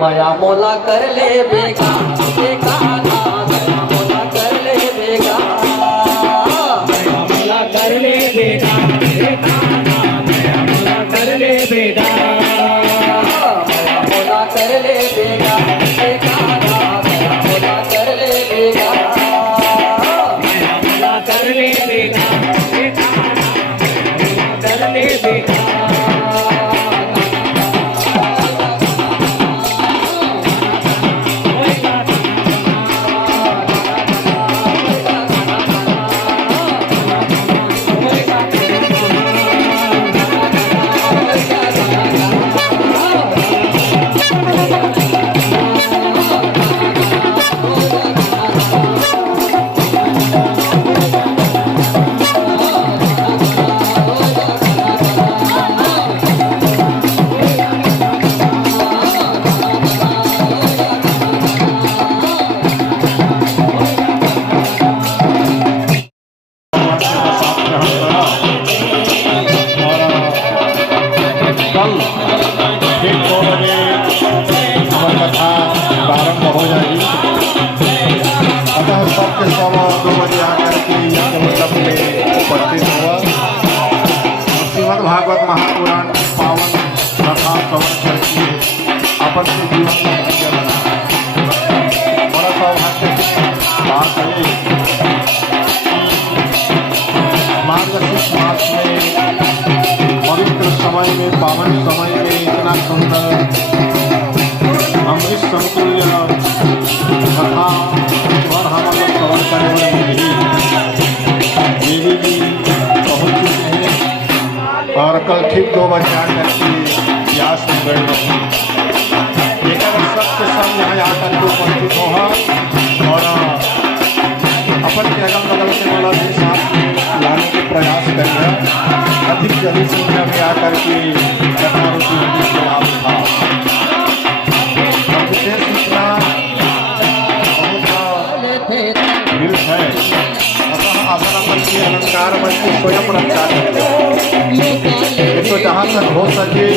माया मोला कर ले बेगा बेगा माया मोला कर ले बेगा माया मोला कर ले बेगा बेगा माया मोला कर ले बेगा माया मोला कर ले बेगा बेगा माया मोला कर ले बेगा माया मोला कर ले बेगा बेगा माया कर ले बेगा भागवत महापुराण पावन कथा संवत्सर की अपन के जीवन में धन्य बना। बड़ा सौभाग्य की बात है मार्गशीर्ष मास में पवित्र समय में पावन समय में इतना सुंदर अमृत समतुल्य कथा और हम श्रवण करें और कल ठीक 2 बजे आकर के व्यास में गए एक सबके सब यहाँ आकर के उपस्थित हो और अपन के अगल बगल के वाला भी साथ लाने के प्रयास करिए। अधिक से अधिक संख्या में आकर के कथारूपी मंदिर के लाभ उठा। और विशेष सूचना बहुत भीड़ है, अतः अपन के अलंकार मन को स्वयं रक्षा करें। तो जहाँ तक हो सके